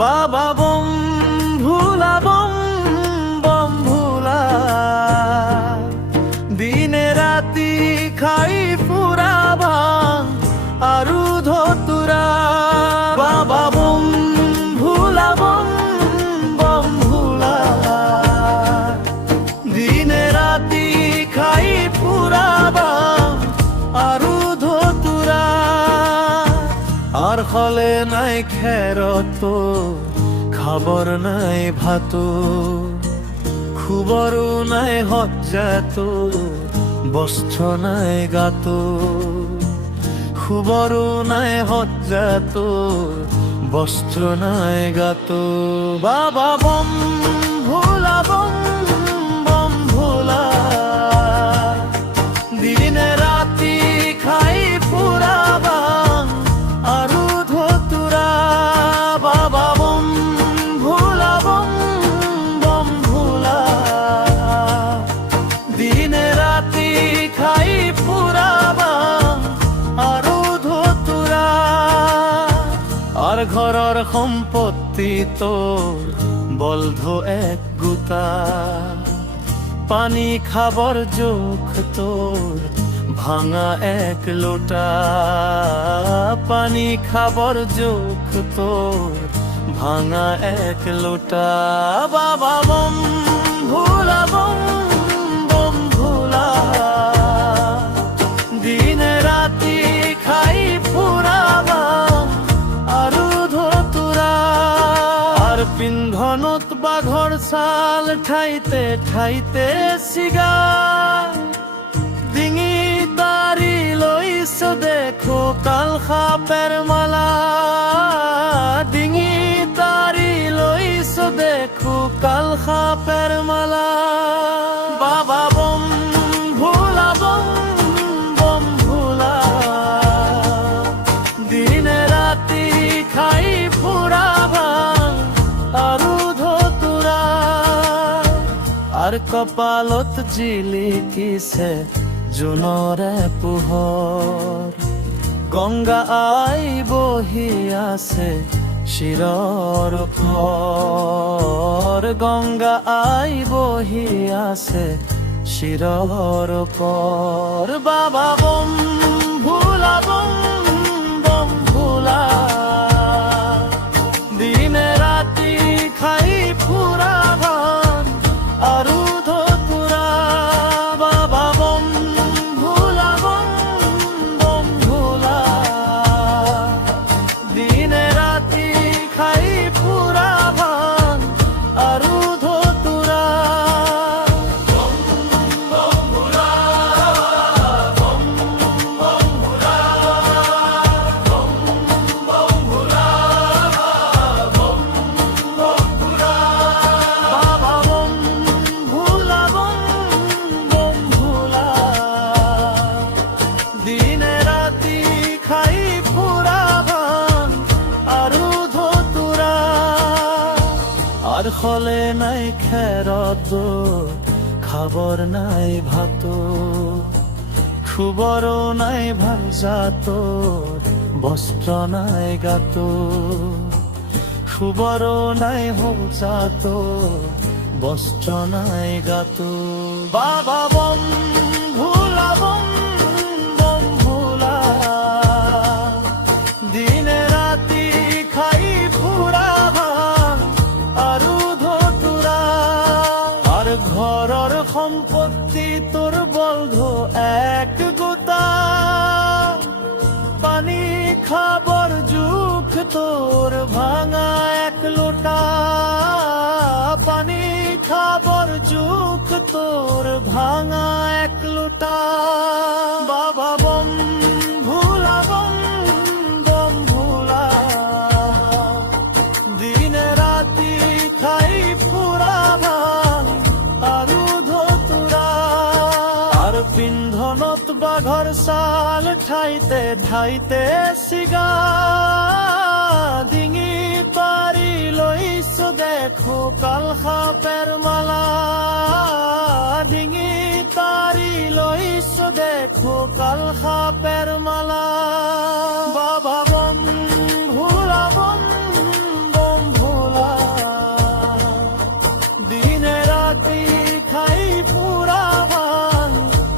বাবা বম ভোলা bomb bomb ভোলা, দিনে রাতি খাই পুরা ভাং আরু ধতুরা। বাবা বম ভোলা বম বম ভোলা, দিনে রাতি খাই পুরা ভাং আরু ধতুরা। আর হলে নাই খেরত, খবর নাই ভাত, খুবরও নাই হজ্জাত, বস্ত্র নাই গাত, খুবরও নাই হজ্জাত, বস্ত্র নাই গাত। বাবা বম ভোলা বম বম ভোলা, দিনে রাতি খাই পুরা বাং আরু ধতুরা। বাবা বম ভোলা বম বম ভোলা, দিনে রাতি খাই পুরা বাং আরু ধতুরা। আর ঘরর সম্পত্তি তোর বলধ এক গুতা, পানি খাবার জোখ তোর ভাঙা এক লোটা। পানি খাবার জোখ তোর ভাঙা এক লোটা। বাবা বম ভোলা বম বম ভোলা, দিনে রাতি খাই পুরা বাং আরু ধতুরা। আর পিন্ধনত বাঘর ছাল ঠাইতে ঠাইতে সিগা, ডিঙি তারি লইছ দেখো কাল খাপের মালা। ডিঙি তারি লইছ দেখো কাল খাপের মালা। বাবা বম ভোলা বম বম ভোলা, দিনে রাতি খাই পুরা ভাং আরু ধতুরা। আর কপালত জিলিকিছে জুনরে পোহর, গঙ্গা আই বহি আছে শিৰৰ ওপৰ। গঙ্গা আই বহি আছে শিৰৰ ওপৰ। বাবা বম ভোলা বম বম ভোলা, দিনে ৰাতি খাই পুৰা ভাং আরু ধতুরা। বাবা বম ভোলা বম বম ভোলা, দিনে রাতি খাই পুরা ভাং আরু ধতুরা। বম বম ভোলা বম বম ভোলা, বম বম ভোলা বম বম ভোলা। বাবা বম ভোলা বম বম ভোলা, দিনে রাতি খাই পুরা ভাং আরু ধতুরা। আর হলে নাই খেরত, খবর নাই ভাত, খুবরও নাই ভাজাত, বস্ত্র নাই গাত, খুবরও নাই হজাত, বস্ত্র নাই গাত। বাবা বম ভোলা বম বম ভোলা, দিনে রাতি খাই পুরা ভাং আরু ধতুরা। আর ঘরর সম্পত্তি তোর বলধ এক গোটা, পানি খাবার জুখ তোর ভাঙা এক লোটা। পানি খাবার জুখ তোর ভাঙা এক লোটা। বাবা বম ভোলা বম বম ভোলা, দিনে রাতি খাই পুরা ভাং আরু ধতুরা। আর পিন্ধনত বাঘর ছাল ঠাইতে ঠাইতে সিগা, ডিঙি পারি লইছ দেখো কাল খাপের মালা। ডিঙি তারি লইছ দেখো কাল খাপের মালা।